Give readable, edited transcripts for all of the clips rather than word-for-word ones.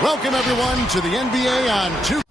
Welcome, everyone, to the NBA on 2.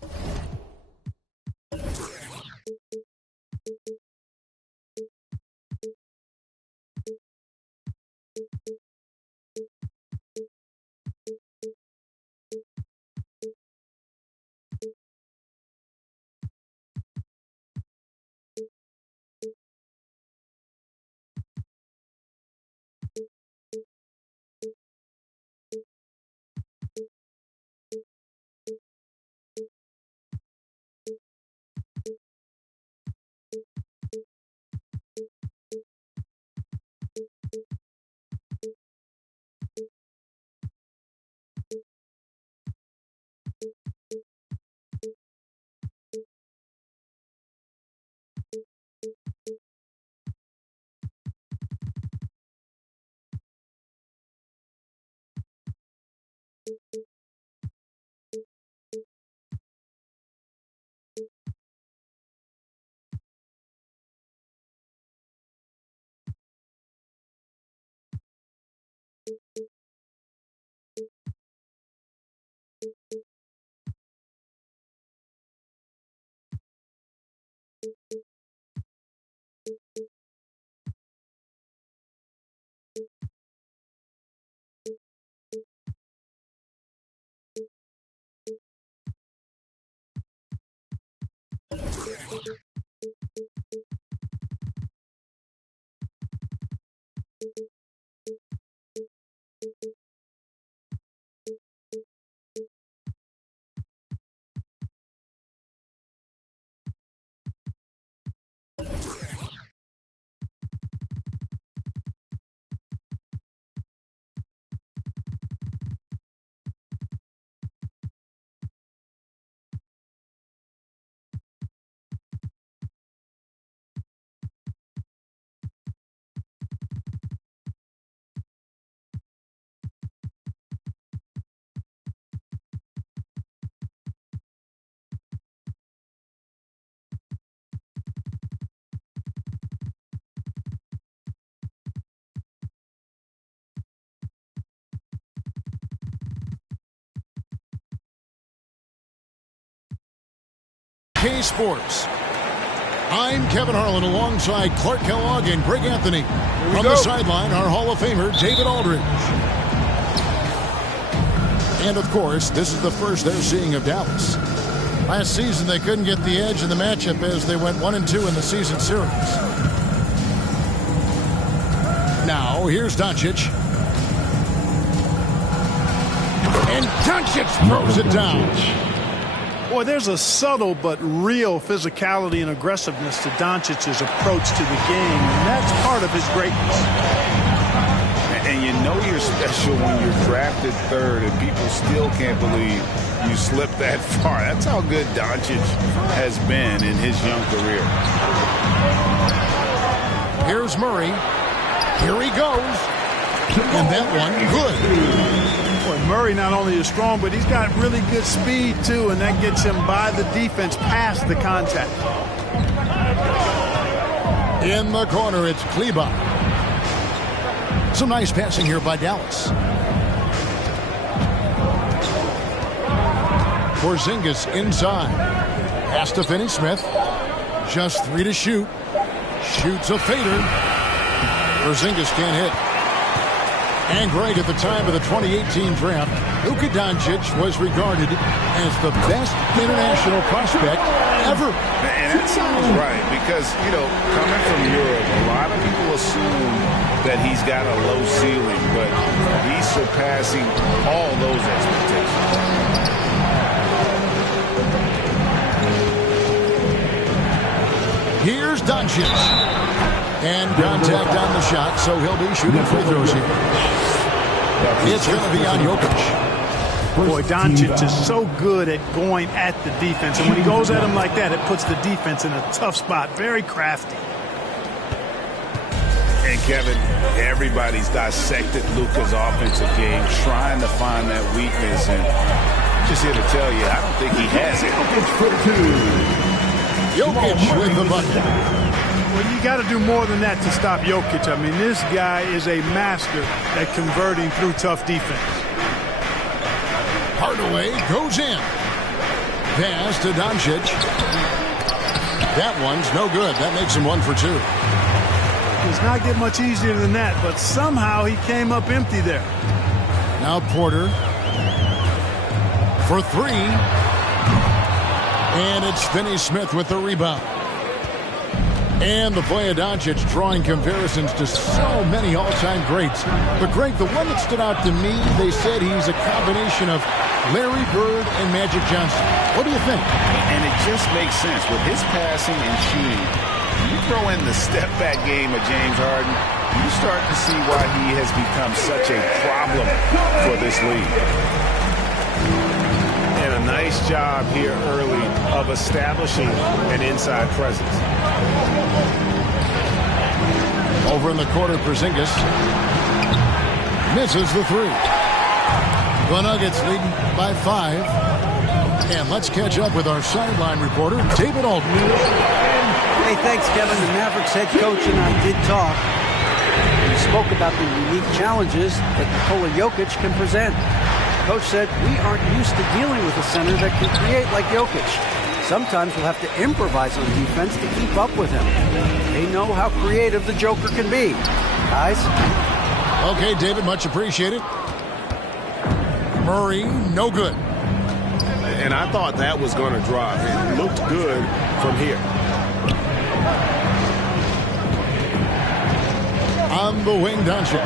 K-Sports. I'm Kevin Harlan alongside Clark Kellogg and Greg Anthony. From the sideline, our Hall of Famer, David Aldridge. And, of course, this is the first they're seeing of Dallas. Last season, they couldn't get the edge in the matchup as they went 1-2 in the season series. Now, here's Doncic. And Doncic throws it down. Boy, there's a subtle but real physicality and aggressiveness to Doncic's approach to the game, and that's part of his greatness. And you know you're special when you're drafted third and people still can't believe you slipped that far. That's how good Doncic has been in his young career. Here's Murray. Here he goes. And that one, good. Boy, Murray not only is strong, but he's got really good speed, too, and that gets him by the defense past the contact. In the corner, it's Kleber. Some nice passing here by Dallas. Porzingis inside. Has to finish Smith. Just 3 to shoot. Shoots a fader. Porzingis can't hit. And Greg, at the time of the 2018 draft, Luka Doncic was regarded as the best international prospect ever. And that sounds right because, you know, coming from Europe, a lot of people assume that he's got a low ceiling, but he's surpassing all those expectations. Here's Doncic. And contact on the shot, so he'll be shooting free throws here. It's going to be on Jokic. Boy, Doncic is so good at going at the defense, and when he goes at him like that, it puts the defense in a tough spot. Very crafty. And Kevin, everybody's dissected Luka's offensive game, trying to find that weakness, and I'm just here to tell you, I don't think he has it. Jokic with the bucket. Well, you got to do more than that to stop Jokic. I mean, this guy is a master at converting through tough defense. Hardaway goes in. Pass to Doncic. That one's no good. That makes him 1 for 2. Does not get much easier than that, but somehow he came up empty there. Now Porter for 3. And it's Finney-Smith with the rebound. And the play of Doncic drawing comparisons to so many all-time greats. But, Greg, the one that stood out to me, they said he's a combination of Larry Bird and Magic Johnson. What do you think? And it just makes sense. With his passing and shooting, you throw in the step-back game of James Harden, you start to see why he has become such a problem for this league. And a nice job here early of establishing an inside presence. Over in the corner, Porzingis misses the 3. The Nuggets leading by 5. And let's catch up with our sideline reporter, David Aldridge. Hey, thanks, Kevin. The Mavericks head coach and I did talk. We spoke about the unique challenges that Nikola Jokic can present. Coach said, we aren't used to dealing with a center that can create like Jokic. Sometimes we'll have to improvise on defense to keep up with him. They know how creative the Joker can be. Guys? Okay, David, much appreciated. Murray, no good. And I thought that was going to drop. It looked good from here. On the wing, Doncic.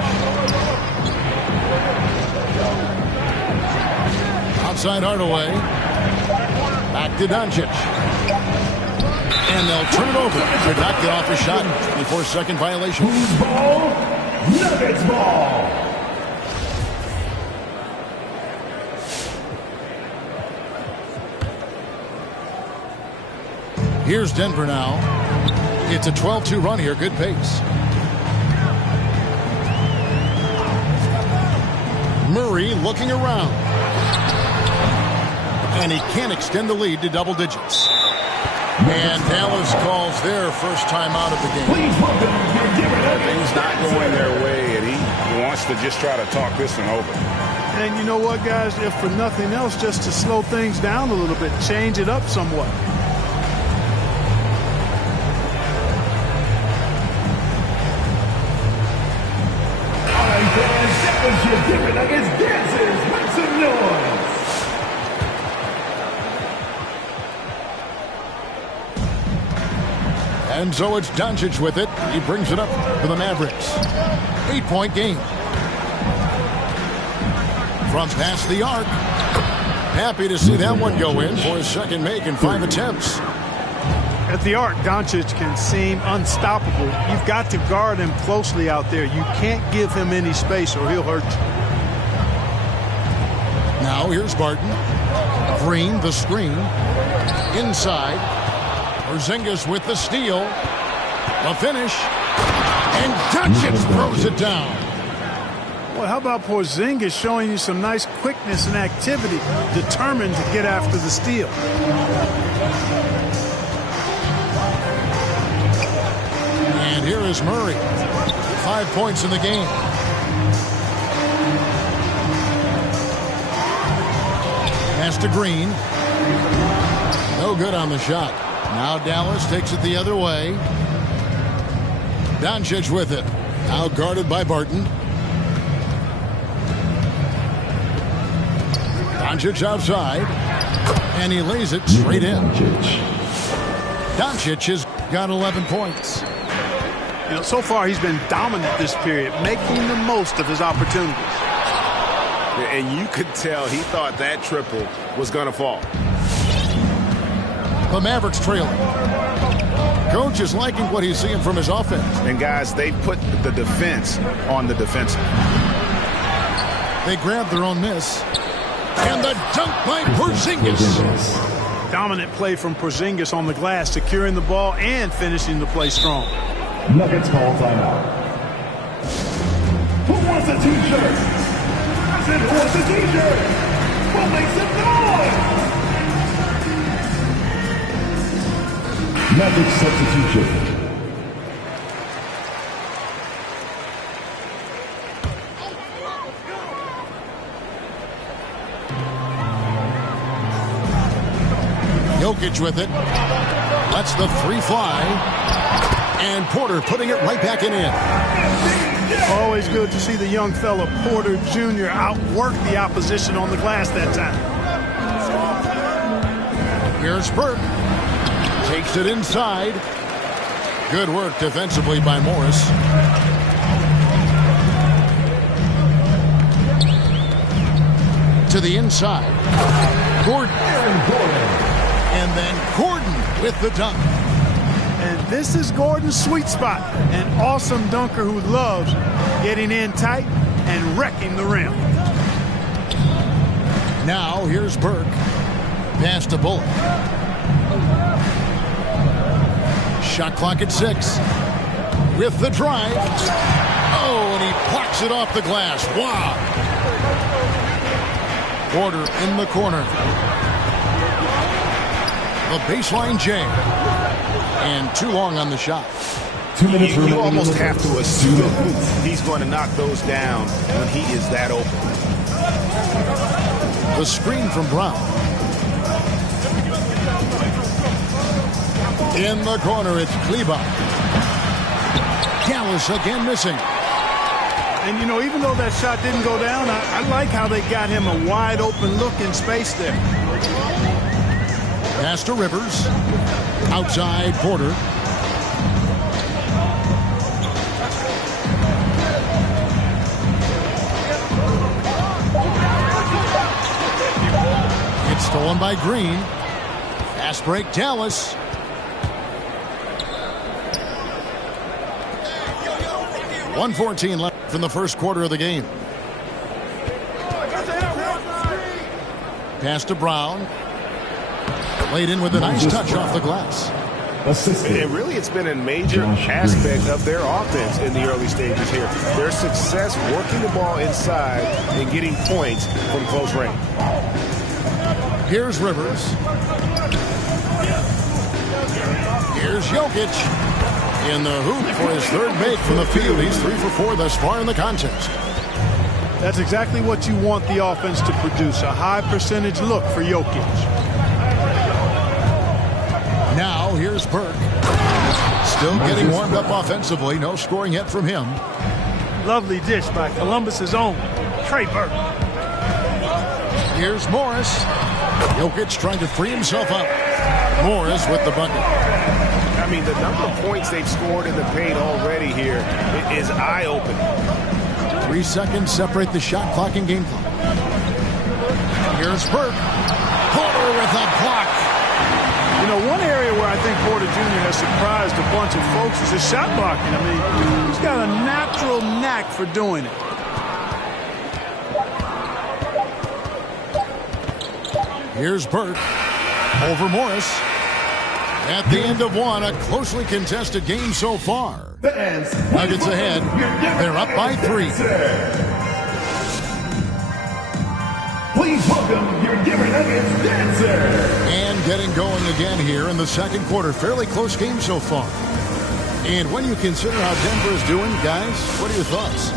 Outside Hardaway. Back to Doncic. And they'll turn it over. Could not get off a shot. 24-second violation. Who's ball? Nuggets ball. Here's Denver now. It's a 12-2 run here. Good pace. Murray looking around. And he can't extend the lead to double digits. And Dallas calls their first time out of the game. Things not going their way, and he wants to just try to talk this one over. And you know what, guys? If for nothing else, just to slow things down a little bit, change it up somewhat. Denver Nuggets dancers, make some noise. And so it's Doncic with it. He brings it up for the Mavericks. 8-point game. From past the arc. Happy to see that one go in for his second make in 5 attempts. At the arc, Doncic can seem unstoppable. You've got to guard him closely out there. You can't give him any space or he'll hurt you. Now here's Barton. Green, the screen. Inside. Porzingis with the steal. The finish. And Doncic throws it down. Well, how about Porzingis showing you some nice quickness and activity, determined to get after the steal. And here is Murray. 5 points in the game. Pass to Green. No good on the shot. Now Dallas takes it the other way. Doncic with it. Now guarded by Barton. Doncic outside. And he lays it straight in. Doncic has got 11 points. You know, so far he's been dominant this period, making the most of his opportunities. And you could tell he thought that triple was going to fall. The Mavericks trailing. Coach is liking what he's seeing from his offense. And, guys, they put the defense on the defensive. They grab their own miss. And the dunk by Porzingis. Dominant play from Porzingis on the glass, securing the ball and finishing the play strong. Nuggets call timeout. Who wants a t-shirt? I said, who wants a t-shirt? Well, make some noise! Magic substitution. Jokic with it. Lets the three fly. And Porter putting it right back in. Always good to see the young fella Porter Jr. outwork the opposition on the glass that time. Here's Burke. Takes it inside. Good work defensively by Morris. To the inside. Gordon. And then Gordon with the dunk. And this is Gordon's sweet spot. An awesome dunker who loves getting in tight and wrecking the rim. Now here's Burke. Pass to Bullock. Shot clock at 6. With the drive. Oh, and he plucks it off the glass. Wow. Porter in the corner. The baseline J. And too long on the shot. You almost have to assume he's going to knock those down when he is that open. The screen from Brown. In the corner, it's Kleber. Dallas again missing. And, you know, even though that shot didn't go down, I like how they got him a wide open look in space there. Pass to Rivers. Outside Porter. It's stolen by Green. Fast break Dallas. .114 left in the first quarter of the game. Pass to Brown. Laid in with a nice touch off the glass. And really, it's been a major aspect of their offense in the early stages here. Their success working the ball inside and getting points from close range. Here's Rivers. Here's Jokic. In the hoop for his third make from the field. He's 3 for 4 thus far in the contest. That's exactly what you want the offense to produce. A high percentage look for Jokic. Now here's Burke. Still getting warmed up offensively. No scoring yet from him. Lovely dish by Columbus's own Trey Burke. Here's Morris. Jokic trying to free himself up. Morris with the bucket. I mean, the number of points they've scored in the paint already here is eye-opening. 3 seconds separate the shot clock and game clock. Here's Burke. Porter with a block. You know, one area where I think Porter Jr. has surprised a bunch of folks is his shot blocking. I mean, he's got a natural knack for doing it. Here's Burke. Over Morris. At the end of one, a closely contested game so far. Nuggets ahead. They're up by 3. Please welcome your Denver Nuggets dancer. And getting going again here in the second quarter. Fairly close game so far. And when you consider how Denver is doing, guys, what are your thoughts?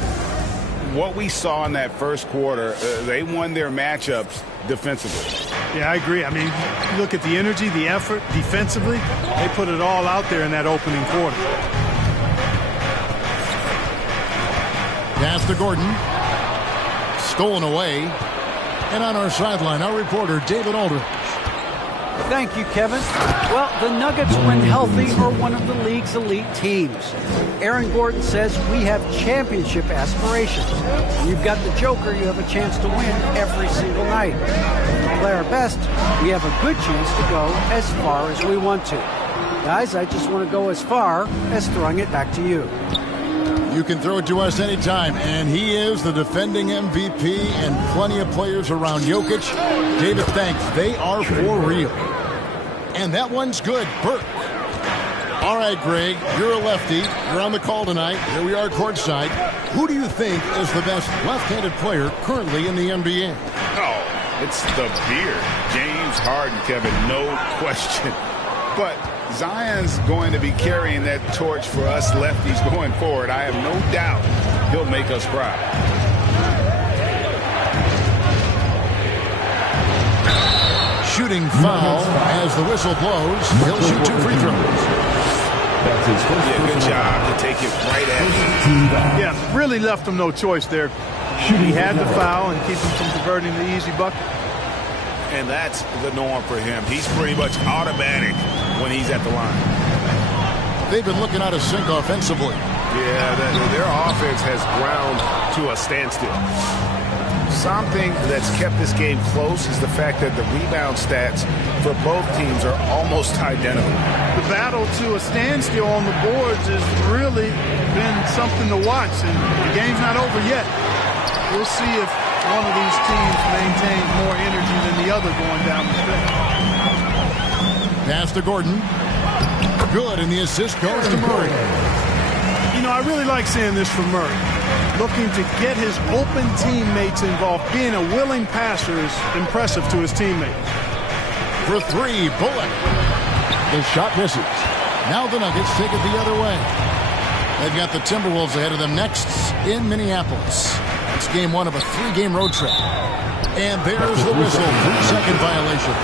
What we saw in that first quarter, they won their matchups defensively. Yeah, I agree. I mean, you look at the energy, the effort, defensively, they put it all out there in that opening quarter. Pass to Gordon. Stolen away. And on our sideline, our reporter, David Aldridge. Thank you, Kevin. Well, the Nuggets, when healthy, are one of the league's elite teams. Aaron Gordon says we have championship aspirations. When you've got the Joker, you have a chance to win every single night. If we play our best, we have a good chance to go as far as we want to. Guys, I just want to go as far as throwing it back to you. You can throw it to us anytime, and he is the defending MVP and plenty of players around Jokic. David, thanks. They are for real. And that one's good. Burke. All right, Greg, you're a lefty. You're on the call tonight. Here we are courtside. Who do you think is the best left-handed player currently in the NBA? Oh, it's the beard. James Harden, Kevin, no question. But Zion's going to be carrying that torch for us lefties going forward. I have no doubt he'll make us proud. shooting foul as the whistle blows. He'll shoot 2 free throws. Yeah, good job to take it right at him. Yeah, really left him no choice there. He had the foul and keep him from converting the easy bucket. And that's the norm for him. He's pretty much automatic when he's at the line. They've been looking out of sync offensively. Yeah, their offense has ground to a standstill. Something that's kept this game close is the fact that the rebound stats for both teams are almost identical. The battle to a standstill on the boards has really been something to watch, and the game's not over yet. We'll see if one of these teams maintains more energy than the other going down the stretch. Pass to Gordon. Good, and the assist goes to Murray. You know, I really like seeing this from Murray. Looking to get his open teammates involved. Being a willing passer is impressive to his teammates. For 3, Bullock. His shot misses. Now the Nuggets take it the other way. They've got the Timberwolves ahead of them next in Minneapolis. It's game 1 of a 3-game road trip. And there's the whistle. 3-second violation.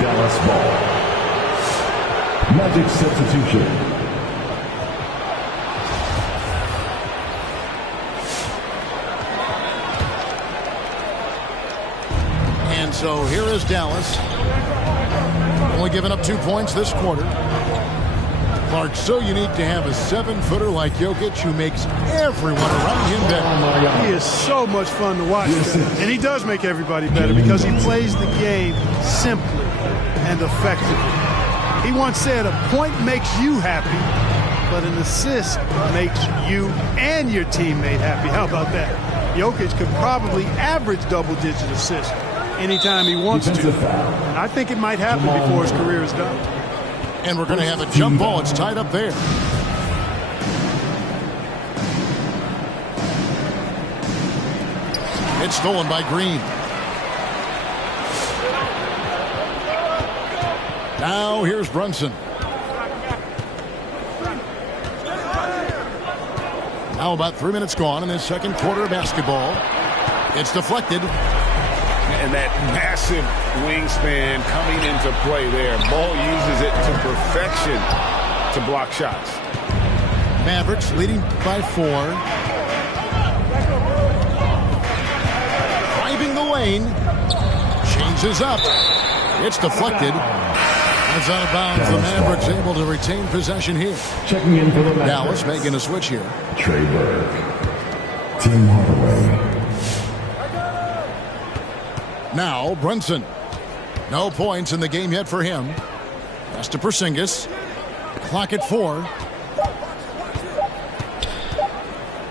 Dallas ball. Magic substitution. And so here is Dallas. Only giving up 2 points this quarter. Clark, so unique to have a 7-footer like Jokic who makes everyone around him better. He is so much fun to watch. And he does make everybody better because he plays the game simply and effectively. He once said a point makes you happy, but an assist makes you and your teammate happy. How about that? Jokic could probably average double-digit assists anytime he wants to. And I think it might happen before his career is done. And we're going to have a jump ball. It's tied up there. It's stolen by Green. Now here's Brunson. Now about 3 minutes gone in this second quarter of basketball. It's deflected. And that massive wingspan coming into play there. Ball uses it to perfection to block shots. Mavericks leading by 4. Driving the lane. Changes up. It's deflected. It's out of bounds. The Mavericks able to retain possession here. Checking in for the Mavericks. Dallas making a switch here. Trey Burke. Tim Hardaway. Now Brunson. No points in the game yet for him. Pass to Porzingis. Clock at 4.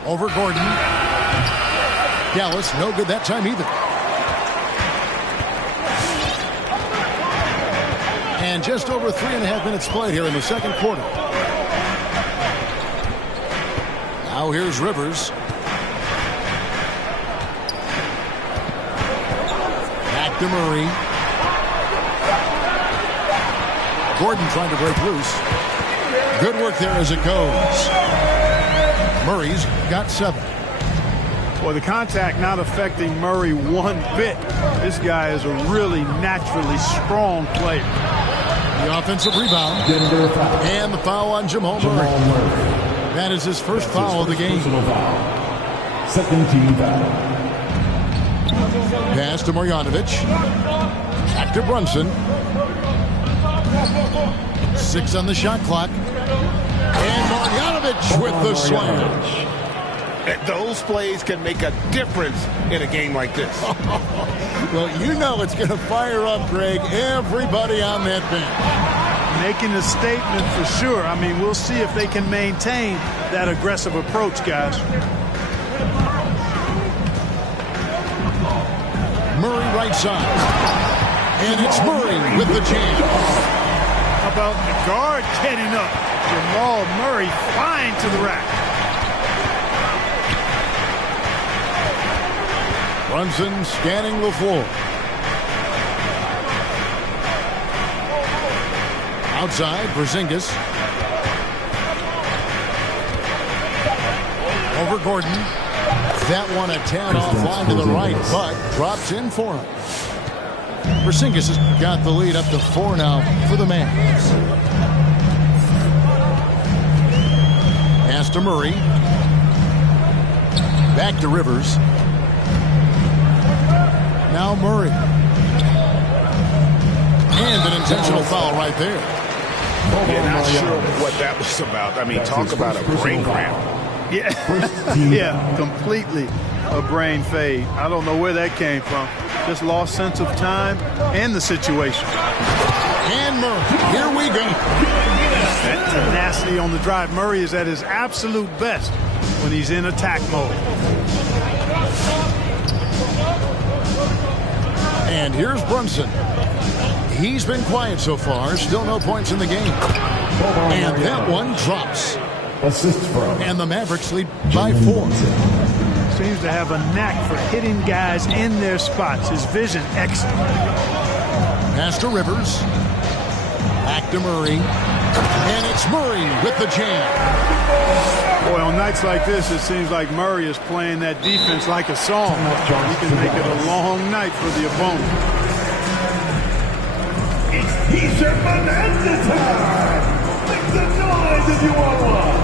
Over Gordon. Dallas no good that time either. And just over 3.5 minutes played here in the second quarter. Now here's Rivers. Back to Murray. Gordon trying to break loose. Good work there as it goes. Murray's got 7. Well, the contact not affecting Murray one bit. This guy is a really naturally strong player. The offensive rebound. And the foul on Jamal Murray. That is his first foul of the game. Second team foul. Pass to Marjanovic. Back to Brunson. 6 on the shot clock. And Marjanovic with the slam. Those plays can make a difference in a game like this. Well, you know it's going to fire up, Greg, everybody on that bench. Making a statement for sure. I mean, we'll see if they can maintain that aggressive approach, guys. Murray right side. And it's Murray with the jam. How about the guard getting up? Jamal Murray flying to the rack. Brunson scanning the floor. Outside, Porzingis. Over Gordon. That one a tad offline to the right, but drops in for him. Porzingis has got the lead up to 4 now for the Mavs. Pass to Murray. Back to Rivers. Now Murray. And an intentional foul right there. Yeah, not sure what that was about. I mean, talk about a brain cramp. Yeah, yeah, completely a brain fade. I don't know where that came from. Just lost sense of time and the situation. And Murray, here we go. That tenacity on the drive. Murray is at his absolute best when he's in attack mode. And here's Brunson. He's been quiet so far. Still no points in the game. And that one drops. Assist from. And the Mavericks lead by 4. Seems to have a knack for hitting guys in their spots. His vision excellent. Pass to Rivers. Back to Murray. And it's Murray with the jam. Boy, on nights like this, it seems like Murray is playing that defense like a song. He can make it a long night for the opponent. It's T-shirt bonanza time! Make some noise if you want one!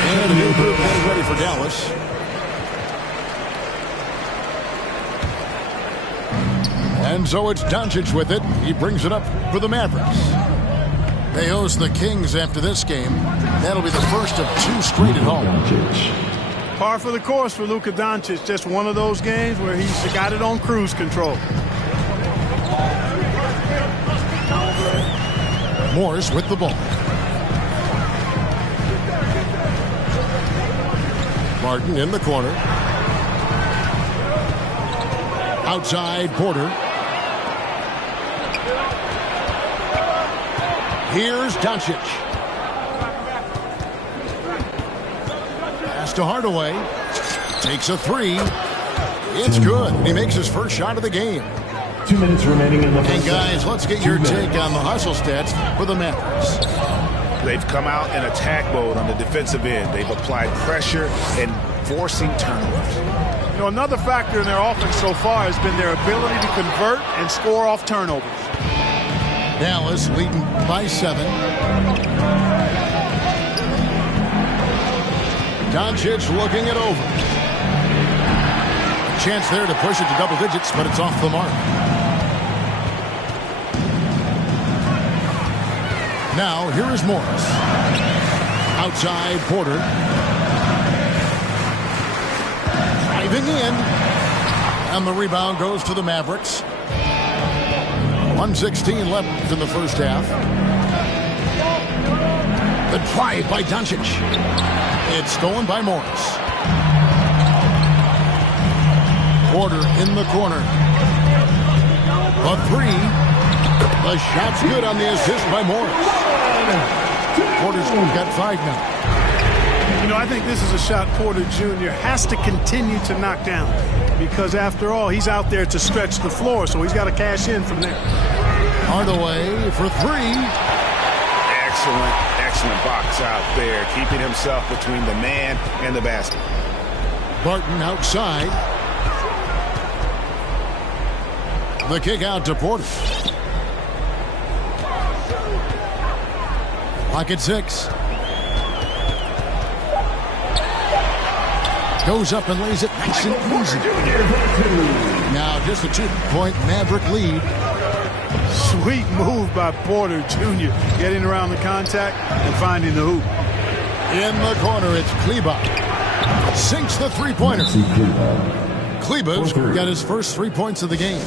And a new group getting ready for Dallas. And so it's Doncic with it. He brings it up for the Mavericks. They host the Kings after this game. That'll be the first of 2 straight at home. Par for the course for Luka Doncic. Just one of those games where he's got it on cruise control. Morris with the ball. Martin in the corner. Outside Porter. Here's Doncic. Pass to Hardaway. Takes a 3. It's good. He makes his first shot of the game. 2 minutes remaining in the And first. guys, let's get your take on the hustle stats for the Mavericks. They've come out in attack mode on the defensive end. They've applied pressure and forcing turnovers. You know, another factor in their offense so far has been their ability to convert and score off turnovers. Dallas leading by 7. Doncic looking it over. A chance there to push it to double digits, but it's off the mark. Now, here is Morris. Outside Porter. Driving in. And the rebound goes to the Mavericks. 1:16 left in the first half. The drive by Doncic. It's stolen by Morris. Porter in the corner. A 3. The shot's good on the assist by Morris. Porter's got 5 now. You know, I think this is a shot Porter Jr. has to continue to knock down because, after all, he's out there to stretch the floor, so he's got to cash in from there. Hardaway for 3. Excellent box out there, keeping himself between the man and the basket. Barton outside. The kick out to Porter. Clock at 6. Goes up and lays it nice and easy. Now just a 2-point Maverick lead. Sweet move by Porter Jr. getting around the contact and finding the hoop. In the corner, it's Kleba. Sinks the 3-pointer. Kleba's got his first 3 points of the game.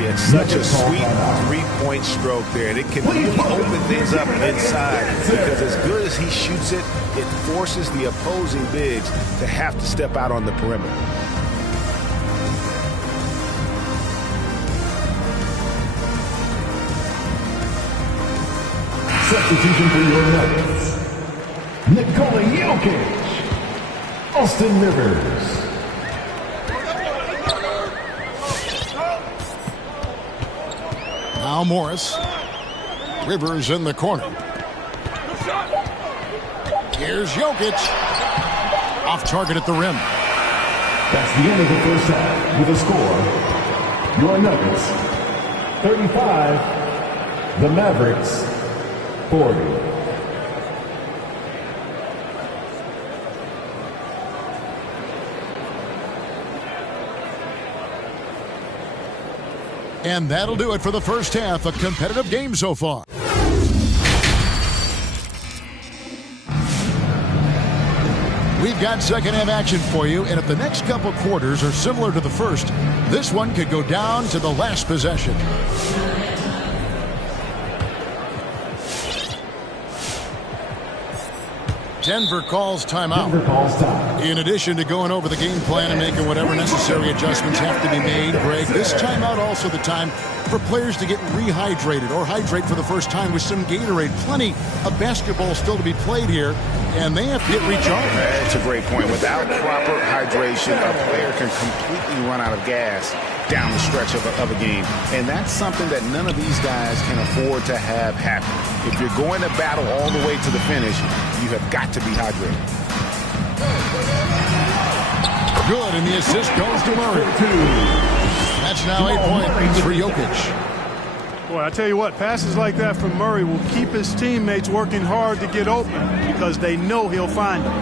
Yeah, it's such a sweet 3-point stroke there. And it can really open things up inside because as good as he shoots it, it forces the opposing bigs to have to step out on the perimeter. Substitution for your Nuggets. Nikola Jokic. Austin Rivers. Now Morris. Rivers in the corner. Here's Jokic. Off target at the rim. That's the end of the first half with a score. Your Nuggets 35, the Mavericks 40. And that'll do it for the first half. A competitive game so far. We've got second half action for you, and if the next couple quarters are similar to the first, this one could go down to the last possession. Denver calls timeout. Denver calls time. In addition to going over the game plan and making whatever necessary adjustments have to be made, Greg, this timeout also the time for players to get rehydrated or hydrate for the first time with some Gatorade. Plenty of basketball still to be played here, and they have to get recharged. That's a great point. Without proper hydration, a player can completely run out of gas down the stretch of a game. And that's something that none of these guys can afford to have happen. If you're going to battle all the way to the finish, you have got to be hydrated. Good, and the assist goes to Murray. That's now 8 points for Jokic. Boy, I tell you what, passes like that from Murray will keep his teammates working hard to get open because they know he'll find them.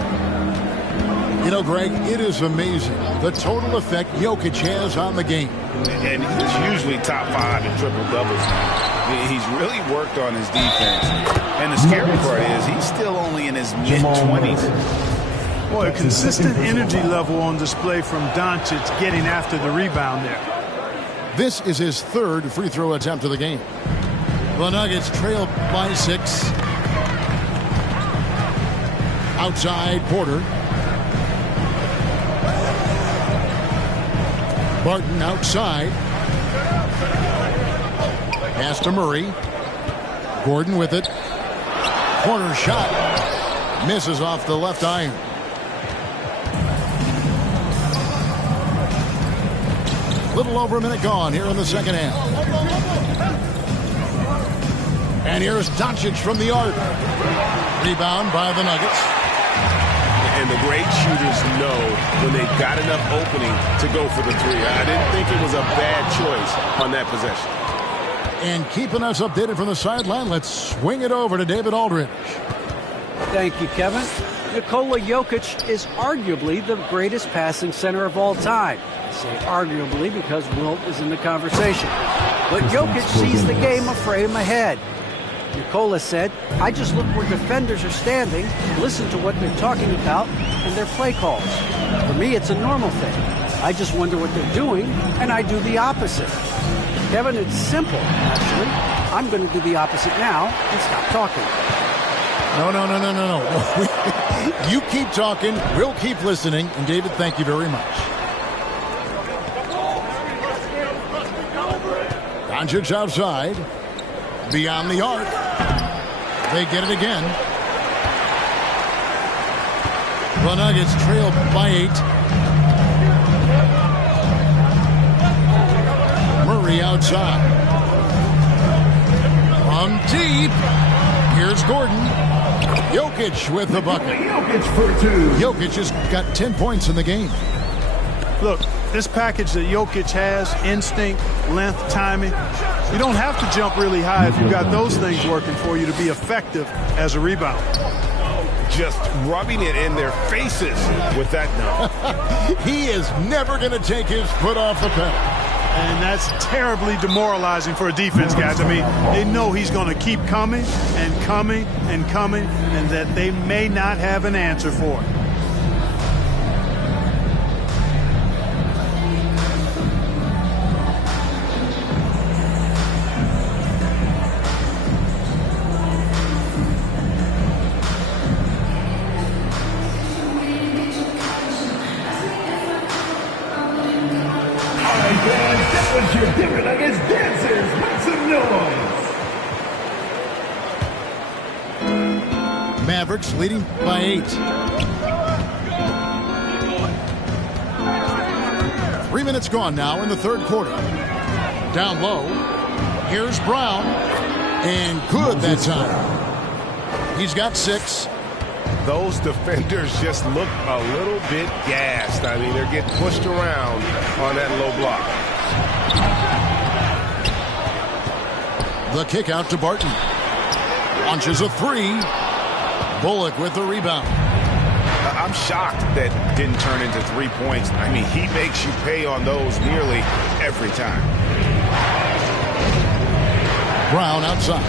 You know, Greg, it is amazing the total effect Jokic has on the game. And he's usually top 5 in triple-doubles now. He's really worked on his defense. And the scary part is he's still only in his mid-20s. Boy, a consistent energy level on display from Doncic getting after the rebound there. This is his third free throw attempt of the game. The Nuggets trail by 6. Outside, Porter. Barton outside. Pass to Murray. Gordon with it. Corner shot. Misses off the left iron. Little over a minute gone here in the second half. And here's Doncic from the arc. Rebound by the Nuggets. And the great shooters know when they've got enough opening to go for the three. I didn't think it was a bad choice on that possession. And keeping us updated from the sideline, let's swing it over to David Aldridge. Thank you, Kevin. Nikola Jokic is arguably the greatest passing center of all time. I say arguably because Wilt is in the conversation. But Jokic sees the game a frame ahead. Nikola said, I just look where defenders are standing, listen to what they're talking about, and their play calls. For me, it's a normal thing. I just wonder what they're doing, and I do the opposite. Kevin, it's simple, actually. I'm going to do the opposite now and stop talking. No. You keep talking, we'll keep listening, and David, thank you very much. Doncic outside. Beyond the arc. They get it again. The Nuggets trail by 8. Murray outside. From deep. Here's Gordon. Jokic with the bucket. Jokic for 2. Jokic has got 10 points in the game. Look, this package that Jokic has, instinct, length, timing, you don't have to jump really high if you've got those things working for you to be effective as a rebound. Just rubbing it in their faces with that no. He is never going to take his foot off the pedal. And that's terribly demoralizing for a defense, guys. I mean, they know he's going to keep coming and coming and coming, and that they may not have an answer for it. What your Denver Nuggets dancers, make some noise! Mavericks leading by 8. 3 minutes gone now in the third quarter. Down low. Here's Brown. And good that time. He's got 6. Those defenders just look a little bit gassed. I mean, they're getting pushed around on that low block. The kick out to Barton. Launches a 3. Bullock with the rebound. I'm shocked that didn't turn into 3 points. I mean, he makes you pay on those nearly every time. Brown outside.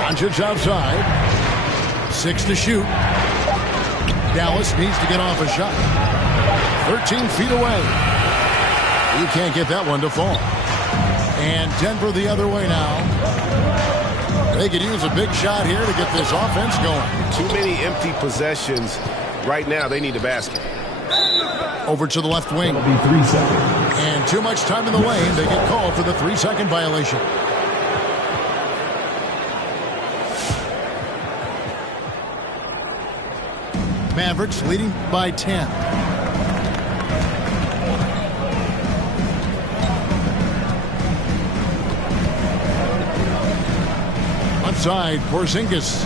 Doncic outside. 6 to shoot. Dallas needs to get off a shot. 13 feet away. He can't get that one to fall. And Denver the other way now. They could use a big shot here to get this offense going. Too many empty possessions. Right now, they need a basket. Over to the left wing. That'll be 3 seconds. And too much time in the lane. They get called for the 3-second violation. Mavericks leading by 10. Left side, Porzingis.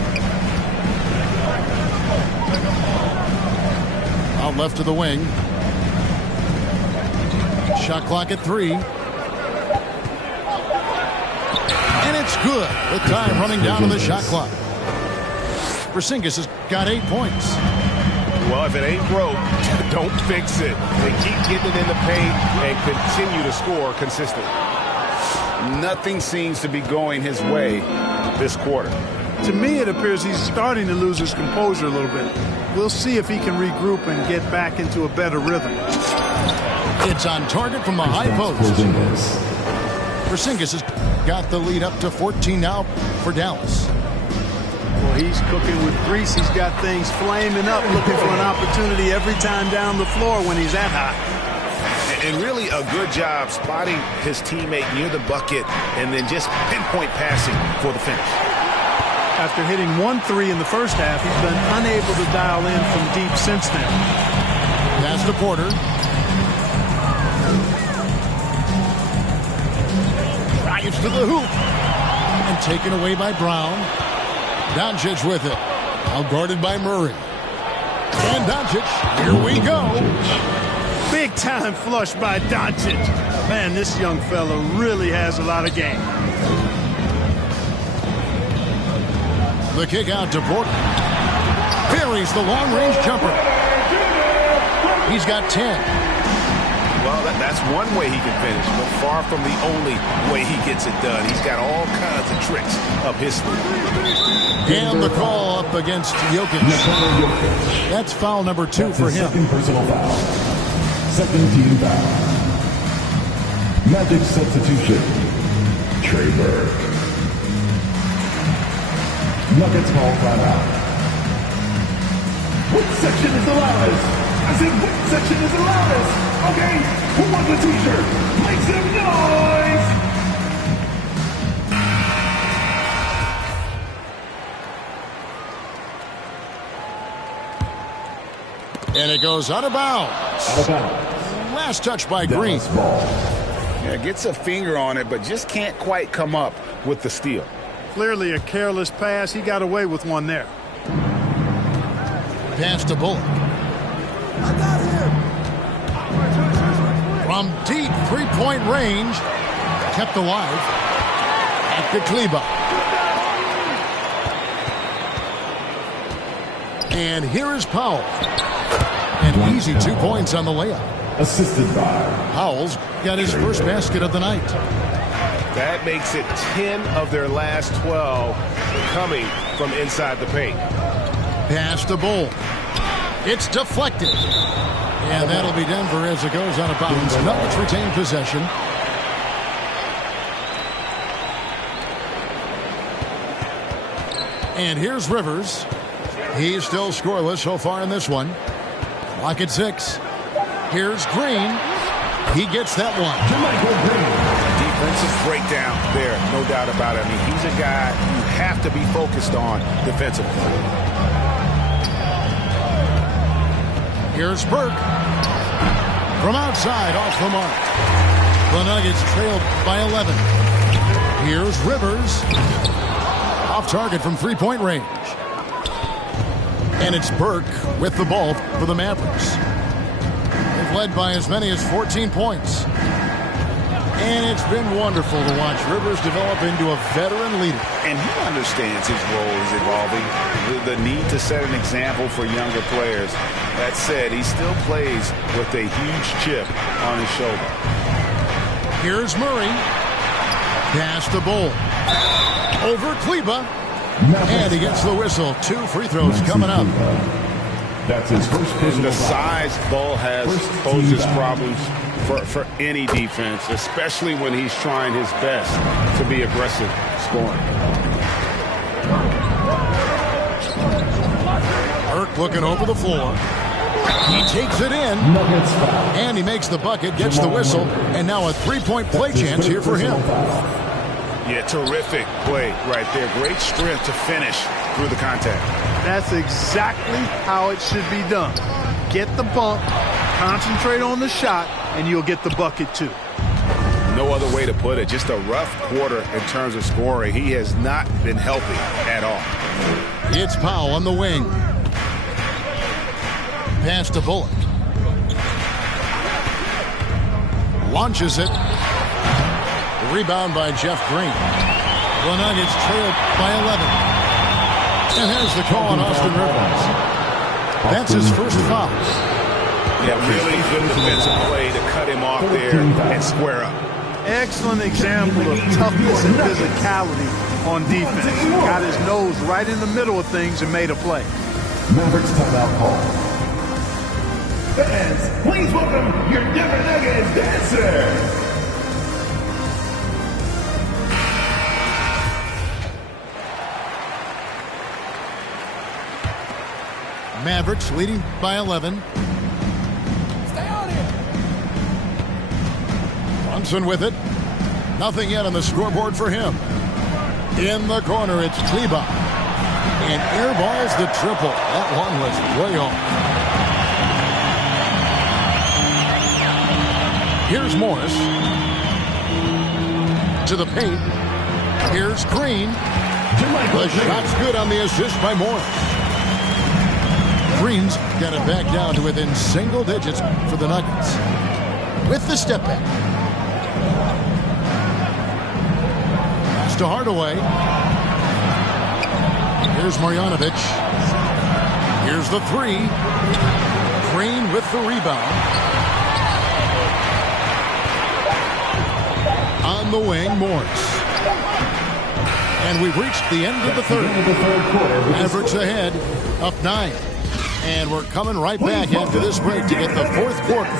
Out left to the wing. Shot clock at 3. And it's good. The time running down to the shot clock. Porzingis has got 8 points. Well, if it ain't broke, don't fix it. They keep getting it in the paint and continue to score consistently. Nothing seems to be going his way this quarter. To me, it appears he's starting to lose his composure a little bit. We'll see if he can regroup and get back into a better rhythm. It's on target from the high post. Porzingis has got the lead up to 14 now for Dallas. Well, he's cooking with grease. He's got things flaming up, looking for an opportunity every time down the floor when he's that hot. And really a good job spotting his teammate near the bucket and then just pinpoint passing for the finish. After hitting 1-3 in the first half, he's been unable to dial in from deep since then. Pass to Porter. Drives to the hoop. And taken away by Brown. Doncic with it. Now guarded by Murray. And Doncic. Here we go. Big time flush by Doncic. Man, this young fella really has a lot of game. The kick out to Porter. Buries the long-range jumper. He's got 10. Well, that's one way he can finish, but far from the only way he gets it done. He's got all kinds of tricks up his sleeve. And the call up against Jokic. That's foul number 2 for him. Second personal foul. Second team foul. Magic substitution. Trey Burke. Nuggets call timeout. What section is the loudest? I said, what section is the loudest? Okay, who wants a t-shirt? Make some noise! And it goes out of bounds. Out of bounds. Last touch by Green. Yeah, gets a finger on it, but just can't quite come up with the steal. Clearly a careless pass. He got away with one there. Pass to Bullock. From deep three-point range. Kept alive. At the Kleba. And here is Powell. An easy 2 points on the layup. Assisted by Powell's got his first basket of the night. That makes it 10 of their last 12 coming from inside the paint. Pass to Bull. It's deflected. And that'll be Denver as it goes out of bounds. Nuggets retain possession. And here's Rivers. He's still scoreless so far in this one. Clock at 6. Here's Green. He gets that one. Defensive breakdown there, no doubt about it. I mean, he's a guy you have to be focused on defensively. Here's Burke. From outside, off the mark. The Nuggets trailed by 11. Here's Rivers. Off target from three-point range. And it's Burke with the ball for the Mavericks. They've led by as many as 14 points. And it's been wonderful to watch Rivers develop into a veteran leader. And he understands his role is evolving. The need to set an example for younger players. That said, he still plays with a huge chip on his shoulder. Here's Murray. Pass to Bull. Over Kleba. And he gets the whistle. 2 free throws coming up. That's his first And the size Bull has poses problems for any defense, especially when he's trying his best to be aggressive scoring. Burke looking over the floor. He takes it in. And he makes the bucket, gets the whistle, and now a three-point play chance here for him. Yeah, terrific play right there. Great strength to finish through the contact. That's exactly how it should be done. Get the bump, concentrate on the shot, and you'll get the bucket too. No other way to put it. Just a rough quarter in terms of scoring. He has not been healthy at all. It's Powell on the wing. Pass to Bullock. Launches it. Rebound by Jeff Green. The Nuggets trailed by 11. And there's the call on Austin Rivers. That's his first foul. Yeah, really good defensive play to cut him off there and square up. Excellent example of toughness and physicality on defense. Got his nose right in the middle of things and made a play. Mavericks timeout call. Fans, please welcome your Denver Nuggets dancer. Mavericks leading by 11. Stay on it. Brunson with it. Nothing yet on the scoreboard for him. In the corner, it's Kleba. And airballs the triple. That one was way off. Here's Morris. To the paint. Here's Green. The shot's good on the assist by Morris. Green's got it back down to within single digits for the Nuggets. With the step back. Pass to Hardaway. Here's Marjanovic. Here's the three. Green with the rebound. On the wing, Morris. And we've reached the end of the third. Mavericks ahead, up 9. And we're coming right back after this break to get the fourth quarter.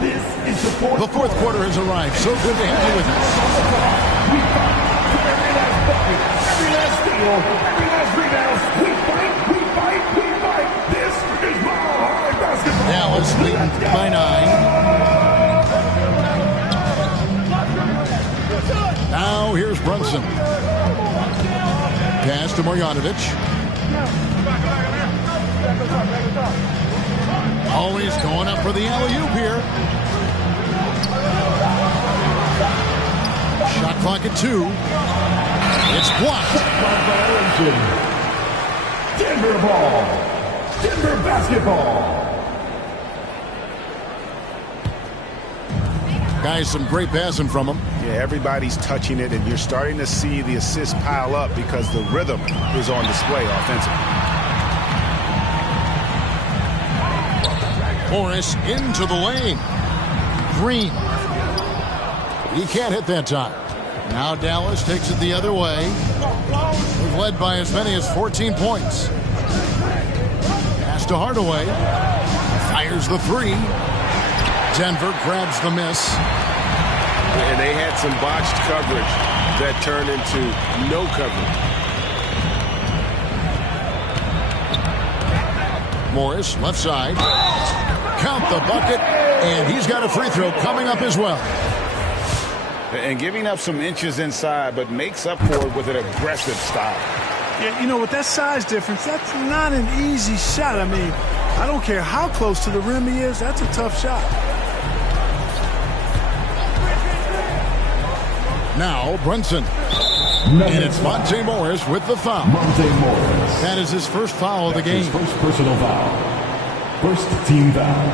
The fourth quarter has arrived. So good to have you with us. Every last bucket, every last steal, every last rebound. We fight, we fight, we fight. This is Mile High Basketball. Dallas leading by 9. Now here's Brunson. Pass to Marjanovic. Always going up for the alley-oop here. Shot clock at 2. It's blocked. Denver ball. Denver basketball. Guys, some great passing from him. Yeah, everybody's touching it, and you're starting to see the assists pile up because the rhythm is on display offensively. Morris into the lane. Green. He can't hit that time. Now Dallas takes it the other way. They've led by as many as 14 points. Pass to Hardaway. Fires the three. Denver grabs the miss. And they had some botched coverage that turned into no coverage. Morris, left side. Count the bucket, and he's got a free throw coming up as well. And giving up some inches inside, but makes up for it with an aggressive style. Yeah, you know, with that size difference, that's not an easy shot. I mean, I don't care how close to the rim he is. That's a tough shot. Now Brunson. And it's Monte Morris with the foul. Monte Morris. That is his first foul of the game. His first personal foul. First team foul.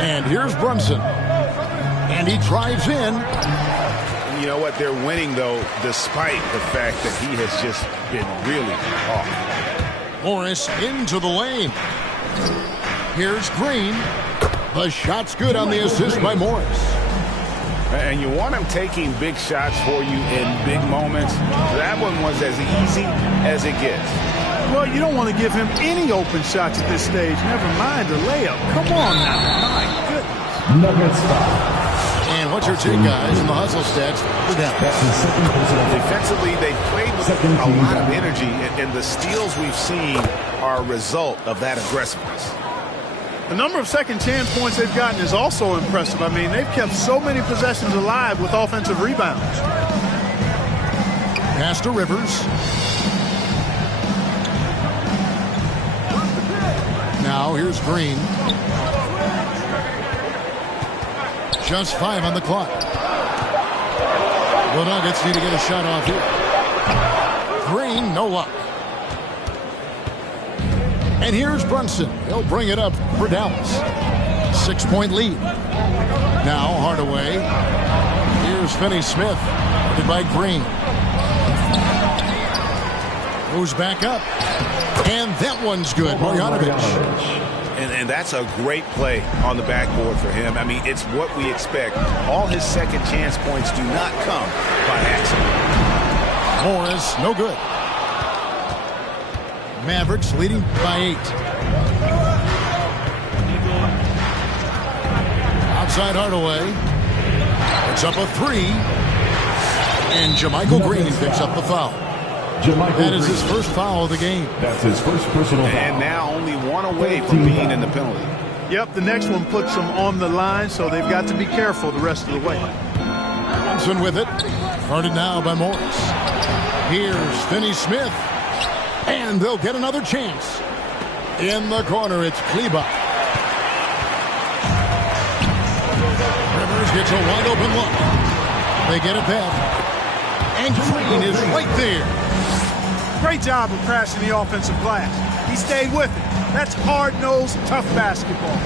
And here's Brunson. And he drives in. You know what? They're winning, though, despite the fact that he has just been really off. Morris into the lane. Here's Green. The shot's good on the assist by Morris. And you want him taking big shots for you in big moments. That one was as easy as it gets. Well, you don't want to give him any open shots at this stage. Never mind a layup. Come on now. My goodness. Nuggets foul. And what's your take, guys, in the hustle stats for that? That's his second personal foul. Defensively, they played with a lot of energy, and the steals we've seen are a result of that aggressiveness. The number of second chance points they've gotten is also impressive. I mean, they've kept so many possessions alive with offensive rebounds. Pass to Rivers. Now here's Green. Just 5 on the clock. The Nuggets need to get a shot off here. Green, no luck. And here's Brunson. He'll bring it up for Dallas. 6-point lead. Now Hardaway. Here's Finney-Smith. Guarded by Green. Goes back up. And that one's good. Marjanovic. And that's a great play on the backboard for him. I mean, it's what we expect. All his second chance points do not come by accident. Morris, no good. Mavericks leading by 8. Outside Hardaway. Puts up a 3. And JaMychal Green picks up the foul. That is his first foul of the game. That's his first personal foul. And now only one away from being in the penalty. Yep, the next one puts them on the line, so they've got to be careful the rest of the way. Brunson with it. Guarded now by Morris. Here's Finney-Smith. And they'll get another chance. In the corner, it's Kleber. Rivers gets a wide open look. They get it back. And Green is right there. Great job of crashing the offensive glass. He stayed with it. That's hard-nosed, tough basketball.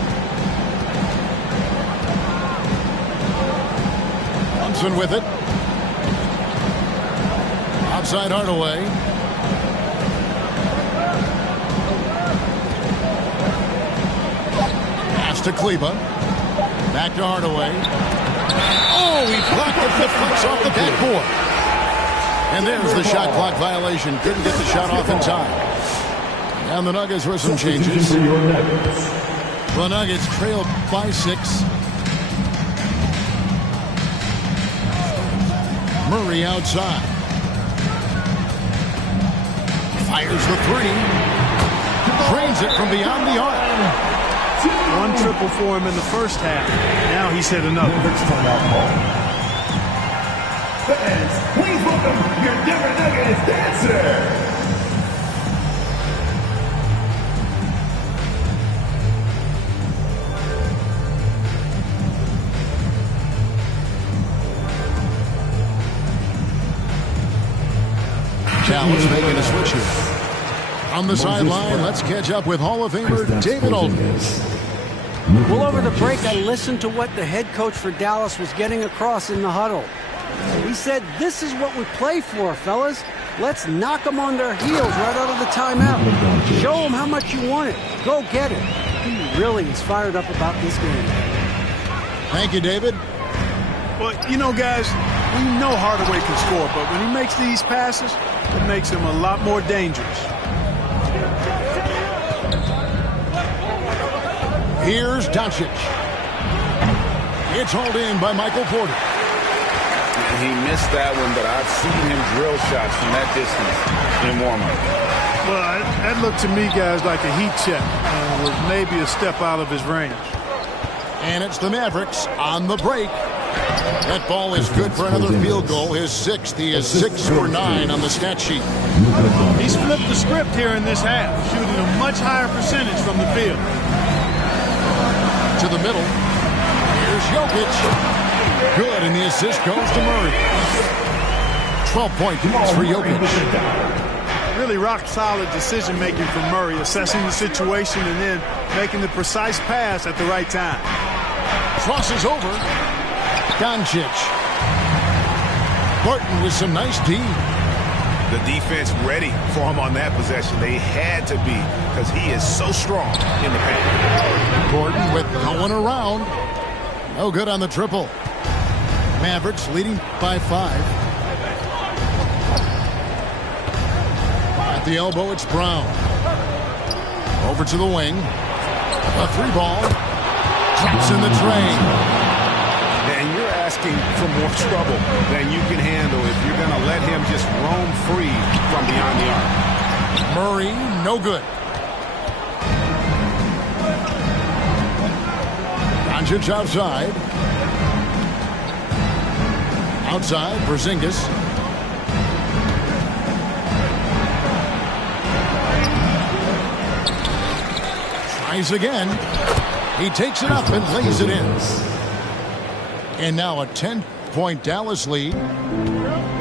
Brunson with it. Outside Hardaway. Pass to Kleber. Back to Hardaway. Oh, he blocked the flips off the backboard. And there's the shot clock violation. Couldn't get the shot off in time. And the Nuggets with some changes. The Nuggets trailed by 6. Murray outside. Fires the 3. Drains it from beyond the arc. 1 triple for him in the first half. Now he's hit another. Fans, please welcome your Denver Nuggets dancer. Dallas making a switch here. On the sideline, let's catch up with Hall of Famer David Aldridge. Well, over the break, I listened to what the head coach for Dallas was getting across in the huddle. He said, this is what we play for, fellas. Let's knock them on their heels right out of the timeout. Show them how much you want it. Go get it. He really is fired up about this game. Thank you, David. Well, you know, guys, we know Hardaway can score, but when he makes these passes, it makes him a lot more dangerous. Here's Doncic. It's hauled in by Michael Porter. He missed that one, but I've seen him drill shots from that distance in warm-up. Well, that looked to me, guys, like a heat check and was maybe a step out of his range. And it's the Mavericks on the break. That ball is good for another field goal. His sixth. He is 6 for 9 on the stat sheet. He's flipped the script here in this half, shooting a much higher percentage from the field. To the middle. Here's Jokic. Good, and the assist goes to Murray. 12-point points for Jokic. Really rock-solid decision-making from Murray, assessing the situation and then making the precise pass at the right time. Crosses over. Doncic. Barton with some nice D. The defense ready for him on that possession. They had to be because he is so strong in the paint. Gordon with no one around. No good on the triple. Mavericks leading by 5. At the elbow, it's Brown. Over to the wing. A 3-ball. Drops in the train. And you're asking for more trouble than you can handle if you're going to let him just roam free from beyond the arc. Murray, no good. Doncic outside. Outside, Porzingis. Tries again. He takes it up and lays it in. And now a 10-point Dallas lead.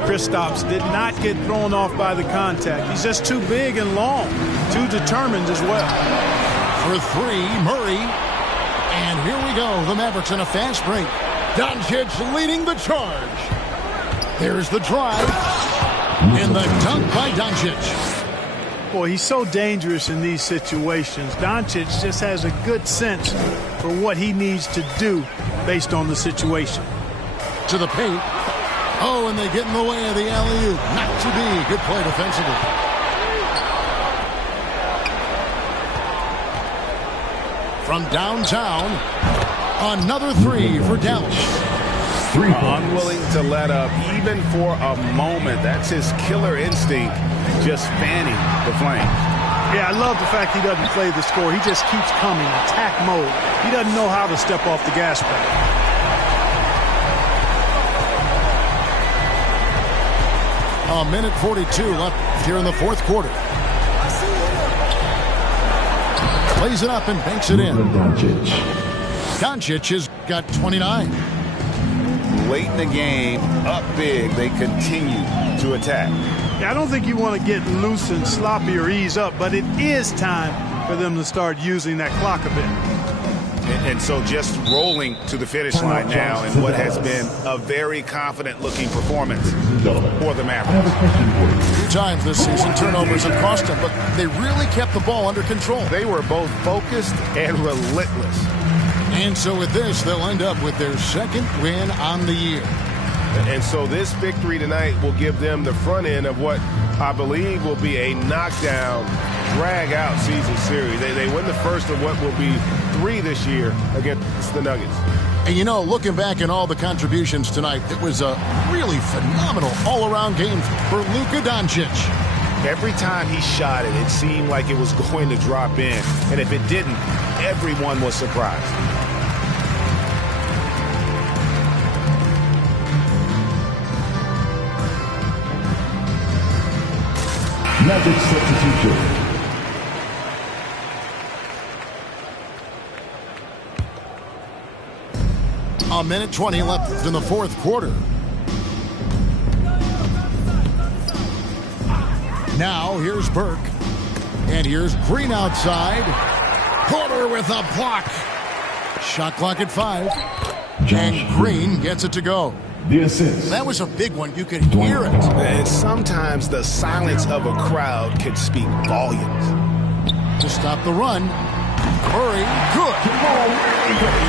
Kristaps did not get thrown off by the contact. He's just too big and long, too determined as well. For 3, Murray. And here we go. The Mavericks in a fast break. Doncic leading the charge. There's the drive. And the dunk by Doncic. Boy, he's so dangerous in these situations. Doncic just has a good sense for what he needs to do based on the situation. To the paint. Oh, and they get in the way of the alley-oop. Not to be. Good play defensively. From downtown, another 3 for Dallas. Unwilling to let up even for a moment. That's his killer instinct, just fanning the flames. Yeah, I love the fact he doesn't play the score. He just keeps coming, attack mode. He doesn't know how to step off the gas pedal. A minute 42 left here in the fourth quarter. Plays it up and banks it in. Doncic has got 29. Late in the game, up big, they continue to attack. Yeah, I don't think you want to get loose and sloppy or ease up, but it is time for them to start using that clock a bit. And so just rolling to the finish line now in what has been a very confident-looking performance for the Mavericks. 2 times this season, turnovers have cost them, but they really kept the ball under control. They were both focused and relentless. And so with this, they'll end up with their 2nd win on the year. And so this victory tonight will give them the front end of what I believe will be a knockdown, drag-out season series. They win the first of what will be 3 this year against the Nuggets. And you know, looking back at all the contributions tonight, it was a really phenomenal all-around game for Luka Doncic. Every time he shot it, it seemed like it was going to drop in. And if it didn't, everyone was surprised. Magic substitution. A minute 20 left in the fourth quarter. Now here's Burke. And here's Green outside. Porter with a block. Shot clock at 5. And Green gets it to go. The assist. That was a big one. You could hear it. And sometimes the silence of a crowd can speak volumes. To stop the run. Murray, good.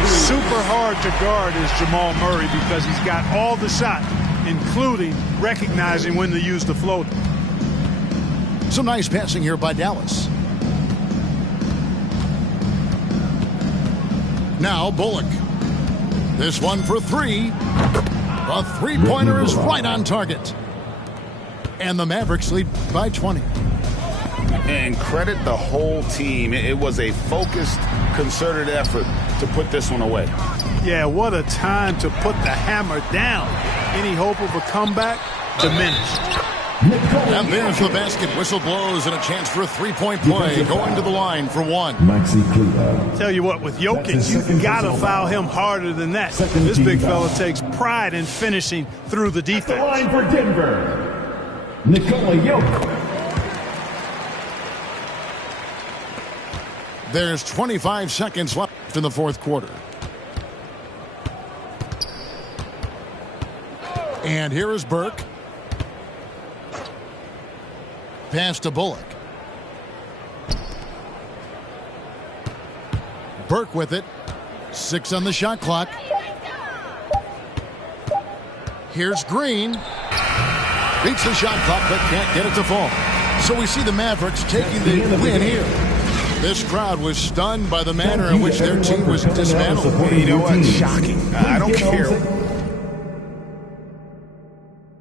Super hard to guard is Jamal Murray because he's got all the shot, including recognizing when to use the floater. Some nice passing here by Dallas. Now Bullock. This one for 3. The three-pointer is right on target. And the Mavericks lead by 20. And credit the whole team. It was a focused, concerted effort to put this one away. Yeah, what a time to put the hammer down. Any hope of a comeback diminished. And there's the basket. Whistle blows and a chance for a three-point play. Going to the line for one. Tell you what, with Jokic, you got to foul him harder than that. This big fella takes pride in finishing through the defense. The line for Denver, Nikola Jokic. There's 25 seconds left in the fourth quarter. And here is Burke. Pass to Bullock. Burke with it. 6 on the shot clock. Here's Green. Beats the shot clock but can't get it to fall. So we see the Mavericks taking the win here. This crowd was stunned by the manner in which their team was dismantled. You know what? Shocking. I don't care